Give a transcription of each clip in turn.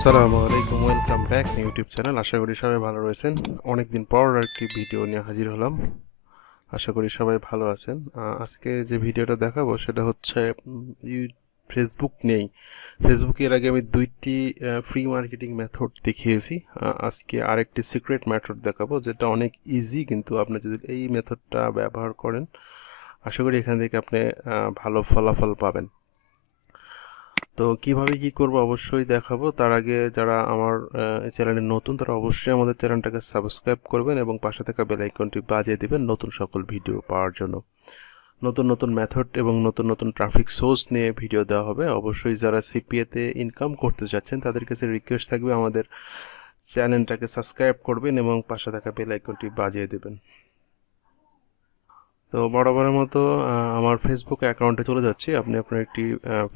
আসসালামু আলাইকুম, welcome back YouTube channel. আশা করি সবাই ভালো রয়েছেন। অনেকদিন পর একটি ভিডিও নিয়ে হাজির হলাম। আশা করি সবাই ভালো আছেন। আজকে যে ভিডিওটা দেখাবো সেটা হচ্ছে ফেসবুক নেই। ফেসবুকে এর আগে আমি দুইটি ফ্রি মার্কেটিং মেথড দেখিয়েছি। আজকে আরেকটি সিক্রেট মেথড দেখাবো যেটা অনেক ইজি, কিন্তু আপনি যদি এই মেথডটা ব্যবহার করেন আশা করি এখান থেকে আপনি ভালো ফলাফল পাবেন। তো কিভাবে কি করব অবশ্যই দেখাবো। তার আগে যারা আমার চ্যানেলে নতুন তারা অবশ্যই আমাদের চ্যানেলটাকে সাবস্ক্রাইব করবেন এবং পাশে থাকা বেল আইকনটি বাজিয়ে দিবেন নতুন সকল ভিডিও পাওয়ার জন্য। নতুন নতুন মেথড এবং নতুন নতুন ট্রাফিক সোর্স নিয়ে ভিডিও দেওয়া হবে। অবশ্যই যারা সিপিএ তে ইনকাম করতে যাচ্ছেন তাদের কাছে রিকোয়েস্ট থাকবে আমাদের চ্যানেলটাকে সাবস্ক্রাইব করবেন এবং পাশে থাকা বেল আইকনটি বাজিয়ে দেবেন। তো বরাবরের মতো আমার ফেসবুক অ্যাকাউন্টে চলে যাচ্ছি। আপনি আপনার একটি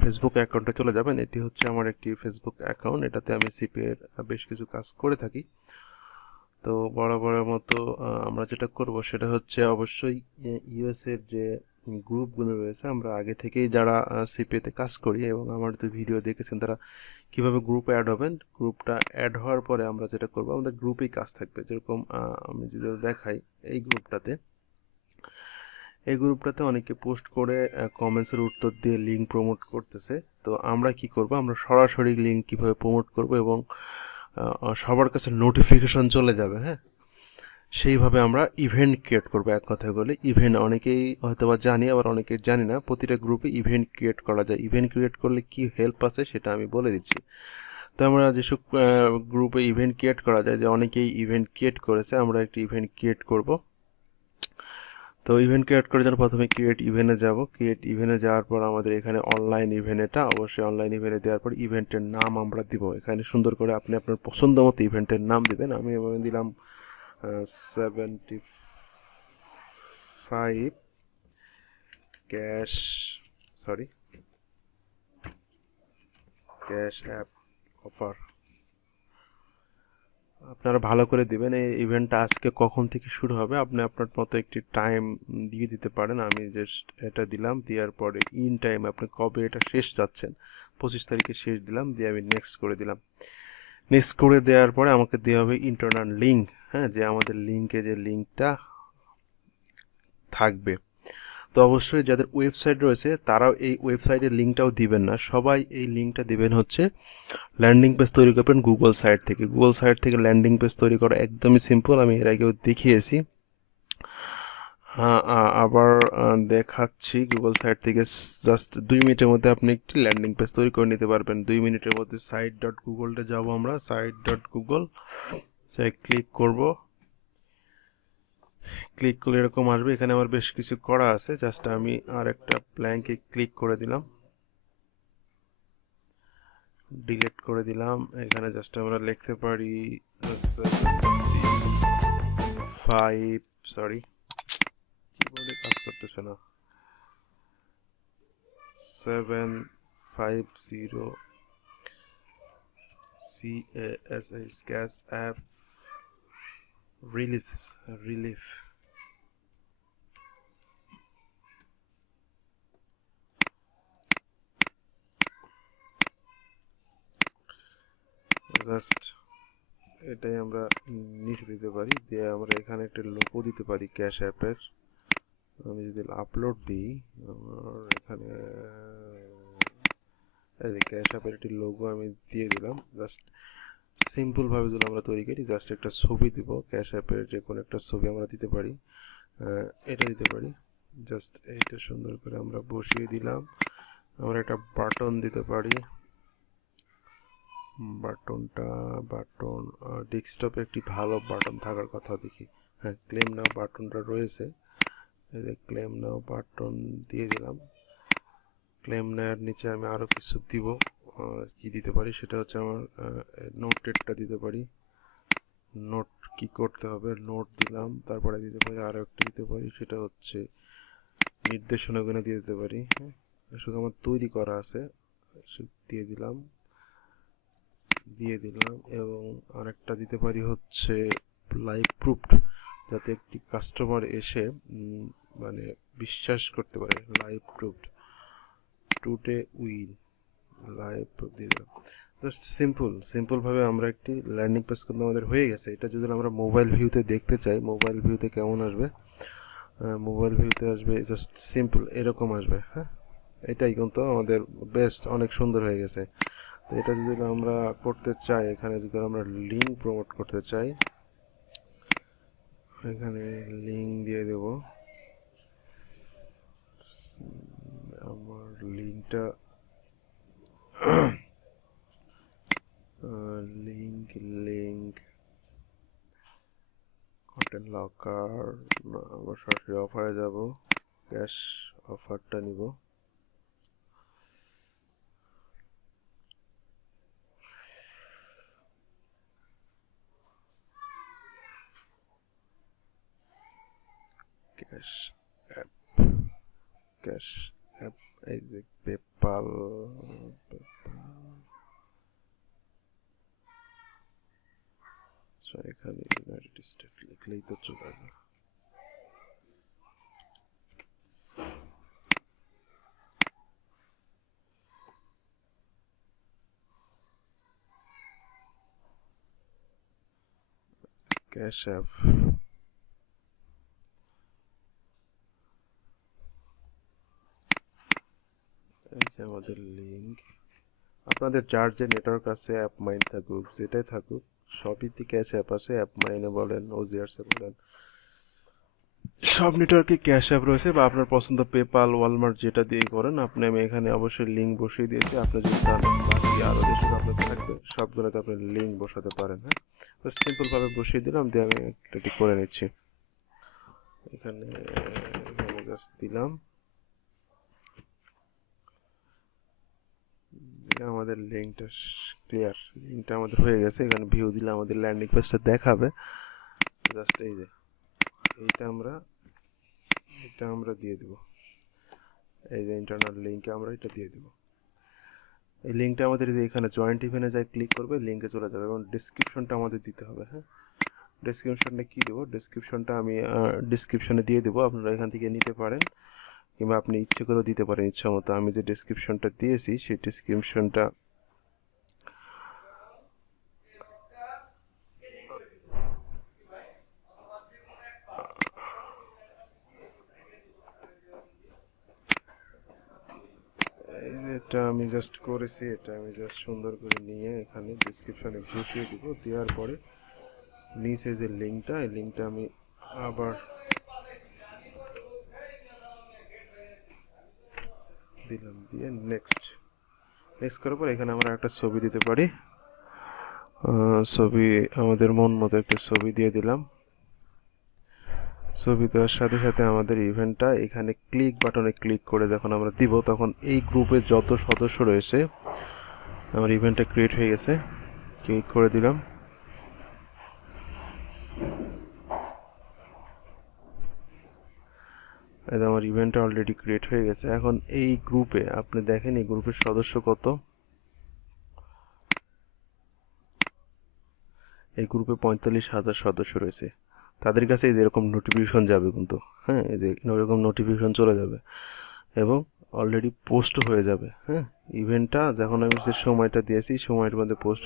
ফেসবুক অ্যাকাউন্টে চলে যাবেন। এটি হচ্ছে আমার একটি ফেসবুক অ্যাকাউন্ট। এটাতে আমি সিপিএ এর বেশ কিছু কাজ করে থাকি। তো বরাবরের মতো আমরা যেটা করব সেটা হচ্ছে অবশ্যই ইউএস এর যে গ্রুপগুলো রয়েছে, আমরা আগে থেকেই যারা সিপিএ তে কাজ করি এবং আমার যে ভিডিও দেখেছেন তারা কিভাবে গ্রুপে অ্যাড হবেন, গ্রুপটা অ্যাড হওয়ার পরে আমরা যেটা করব আমাদের গ্রুপেই কাজ থাকবে। যেরকম আমি যদি দেখাই এই গ্রুপটাতে অনেকে পোস্ট করে কমেন্টসের উত্তর দিয়ে লিঙ্ক প্রমোট করতেছে। তো আমরা কি করব, আমরা সরাসরি লিঙ্ক কিভাবে প্রমোট করব এবং সবার কাছে নোটিফিকেশন চলে যাবে, হ্যাঁ, সেইভাবে আমরা ইভেন্ট ক্রিয়েট করব। এক কথায় বলে ইভেন্ট অনেকেই হয়তোবা জানি, আবার অনেকেই জানি না। প্রতিটা গ্রুপে ইভেন্ট ক্রিয়েট করা যায়। ইভেন্ট ক্রিয়েট করলে কি হেল্প আছে সেটা আমি বলে দিচ্ছি। তো আমরা যেসব গ্রুপে ইভেন্ট ক্রিয়েট করা যায়, যে অনেকেই ইভেন্ট ক্রিয়েট করেছে, আমরা একটি ইভেন্ট ক্রিয়েট করব। তো ইভেন্ট ক্রিয়েট করার জন্য প্রথমে ক্রিয়েট ইভেন্টে যাব। ক্রিয়েট ইভেন্টে যাওয়ার পর আমাদের এখানে অনলাইন ইভেন্ট, এটা অবশ্যই অনলাইন ইভেন্টে দেওয়ার পর ইভেন্টের নাম আমরা দিব। এখানে সুন্দর করে আপনি আপনার পছন্দ মতো ইভেন্টের নাম দিবেন। আমি এভাবে দিলাম 75 cash sorry cash app offer. আপনারা ভালো করে দিবেন। এই ইভেন্টটা আজকে কখন থেকে শুরু হবে আপনি আপনার মতো একটি টাইম দিয়ে দিতে পারেন। আমি জাস্ট এটা দিলাম, দেওয়ার পরে ইন টাইম আপনি কবে এটা শেষ যাচ্ছেন, 25 তারিখে শেষ দিলাম, দিয়ে আমি নেক্সট করে দিলাম। নেক্সট করে দেওয়ার পরে আমাকে দেওয়া হবে ইন্টারনাল লিঙ্ক, হ্যাঁ, যে আমাদের লিঙ্কে যে লিঙ্কটা থাকবে। তো অবশ্যই যাদের ওয়েবসাইট রয়েছে তারাও এই ওয়েবসাইটের লিঙ্কটাও দিবেন না, সবাই এই লিঙ্কটা দিবেন হচ্ছে ল্যান্ডিং পেজ তৈরি করবেন গুগল সাইট থেকে। গুগল সাইট থেকে ল্যান্ডিং পেজ তৈরি করা একদমই সিম্পল, আমি এর আগেও দেখিয়েছি। আবার দেখাচ্ছি। গুগল সাইট থেকে জাস্ট 2 মিনিটের মধ্যে আপনি একটি ল্যান্ডিং পেজ তৈরি করে নিতে পারবেন। 2 মিনিটের মধ্যে সাইট ডট গুগলটা যাবো আমরা, সাইট ডট গুগল চাই ক্লিক করব। ক্লিক করলে এরকম আসবে। এখানে আমার বেশ কিছু করা আছে, জাস্ট আমি আর একটা ব্ল্যাঙ্কে ক্লিক করে দিলাম, ডিলিট করে দিলাম। এখানে জাস্ট আমরা লিখতে পারি 75 সরি কিবোর্ডে কাজ করতেছে না, 750 CAS cash app relief. Just এটাই আমরা নিচে দিতে পারি, দিয়ে আমরা এখানে একটা লোগো দিতে পারি ক্যাশ অ্যাপের। আমি যদি আপলোড দিই, আমার এখানে এই যে ক্যাশ অ্যাপের একটি লোগো আমি দিয়ে দিলাম। জাস্ট সিম্পল ভাবে যদি আমরা তৈরি করি, জাস্ট একটা ছবি দিব, ক্যাশ অ্যাপের যে কোনো একটা ছবি আমরা দিতে পারি, এটা দিতে পারি। জাস্ট এইটা সুন্দর করে আমরা বসিয়ে দিলাম। আমরা একটা বাটন দিতে পারি। বাটন ডেস্কটপে একটি ভালো বাটন থাকার কথা দেখি। হ্যাঁ, ক্লেম নাও বাটনটা রয়েছে, এই যে ক্লেম নাও বাটন দিয়ে দিলাম। ক্লেম নেওয়ার নিচে আমি আরও কিছু দিব। কি দিতে পারি সেটা হচ্ছে আমার নোটেডটা দিতে পারি। নোট কি করতে হবে, নোট দিলাম। তারপরে দিতে পারি আরও একটা দিতে পারি, সেটা হচ্ছে নির্দেশনাগুলো দিয়ে দিতে পারি। হ্যাঁ, শুধু আমার তৈরি করা আছে, দিয়ে দিলাম এবং আরেকটা দিতে পারি হচ্ছে লাইভ প্রুফড, যাতে একটি কাস্টমার এসে মানে বিশ্বাস করতে পারে। Live proofed today will live proof দিয়ে দিলাম। জাস্ট সিম্পল ভাবে আমরা একটি ল্যান্ডিং পেজ কিন্তু আমাদের হয়ে গেছে। এটা যদি আমরা মোবাইল ভিউতে দেখতে চাই, মোবাইল ভিউতে কেমন আসবে, মোবাইল ভিউতে আসবে জাস্ট সিম্পল এরকম আসবে। হ্যাঁ, এটাই কিন্তু আমাদের বেস্ট, অনেক সুন্দর হয়ে গেছে। তো এটা যদি আমরা করতে চাই, এখানে যদি আমরা লিঙ্ক প্রমোট করতে চাই, এখানে লিঙ্ক দিয়ে দেব। আমার লিঙ্কটা লিঙ্ক কন্টেন্ট লকার, আমরা সরাসরি অফারে যাব, ক্যাশ অফারটা নিব। ক্যাশ অ্যাপ, ক্যাশ অ্যাপ, এই যে পেপাল, এখানে ইউনাইটেড স্টেট লিখলেই তো চলে আসবে। ক্যাশ অ্যাপ, এই যে আমাদের লিঙ্ক। আপনাদের যার যে নেটওয়ার্ক আছে, অ্যাপ মাইন থাকুক, যেটাই থাকুক, সবই ক্যাশ অ্যাপ আছে। অ্যাপ মাইনে বলেন, ওজিআরসে বলেন, সব নেটওয়ার্কে ক্যাশ অ্যাপ রয়েছে। বা আপনার পছন্দ পেপাল, ওয়ালমার্ট, যেটা দিয়ে করেন আপনি। আমি এখানে অবশ্যই লিঙ্ক বসিয়ে দিয়েছি। আপনি যদি চান বাকি আরও যেসব আপনার থাকবে সবগুলোতে আপনি লিঙ্ক বসাতে পারেন। হ্যাঁ, তো সিম্পলভাবে বসিয়ে দিলাম, দিয়ে আমি এটি করে নিচ্ছি। এখানে জাস্ট দিলাম, আমাদের লিঙ্কটা ক্লিয়ার, লিঙ্কটা আমাদের হয়ে গেছে। এখানে ভিউ দিলে আমাদের ল্যান্ডিং পেজটা দেখাবে। জাস্ট এই যে এটা আমরা দিয়ে দিব, এই যে ইন্টারনাল লিঙ্কে আমরা এটা দিয়ে দিব। এই লিঙ্কটা আমাদের এখানে জয়েন্ট ইভেন্টে যাই ক্লিক করবে, লিঙ্কে চলে যাবে। এবং ডেসক্রিপশনটা আমাদের দিতে হবে। হ্যাঁ, ডেসক্রিপশনটা কি দেবো, ডেসক্রিপশনটা আমি ডেসক্রিপশনে দিয়ে দেবো, আপনারা এখান থেকে নিতে পারেন, কিংবা আপনি ইচ্ছে করেও দিতে পারেন ইচ্ছা মতো। আমি যে ডেসক্রিপশনটা দিয়েছি সেই ডেসক্রিপশনটা এটা আমি জাস্ট করেছি, এটা আমি জাস্ট সুন্দর করে নিয়ে এখানে ডেসক্রিপশনে বসিয়ে দিব। দেওয়ার পরে নিচে যে লিঙ্কটা, এই লিঙ্কটা আমি আবার দিলাম, দিয়ে নেক্সট করার পর এখানে আমরা একটা ছবি দিতে পারি। ছবি আমাদের মন মতো একটা ছবি দিয়ে দিলাম। ছবি দেওয়ার সাথে সাথে আমাদের ইভেন্টটা এখানে ক্লিক বাটনে ক্লিক করে যখন আমরা দিব, তখন এই গ্রুপে যত সদস্য রয়েছে, আমার ইভেন্টটা ক্রিয়েট হয়ে গেছে। ক্লিক করে দিলাম, আমার ইভেন্টটা অলরেডি ক্রিয়েট হয়ে গেছে। এখন এই গ্রুপে আপনি দেখেন এই গ্রুপের সদস্য কত। এই গ্রুপে 45,000 সদস্য রয়েছে। তাদের কাছে এই যে এরকম নোটিফিকেশন যাবে কিন্তু। হ্যাঁ, এই যে এরকম নোটিফিকেশন চলে যাবে এবং অলরেডি পোস্ট হয়ে যাবে। হ্যাঁ, ইভেন্টটা যখন আমি যে সময়টা দিয়েছি সময়টার মধ্যে পোস্ট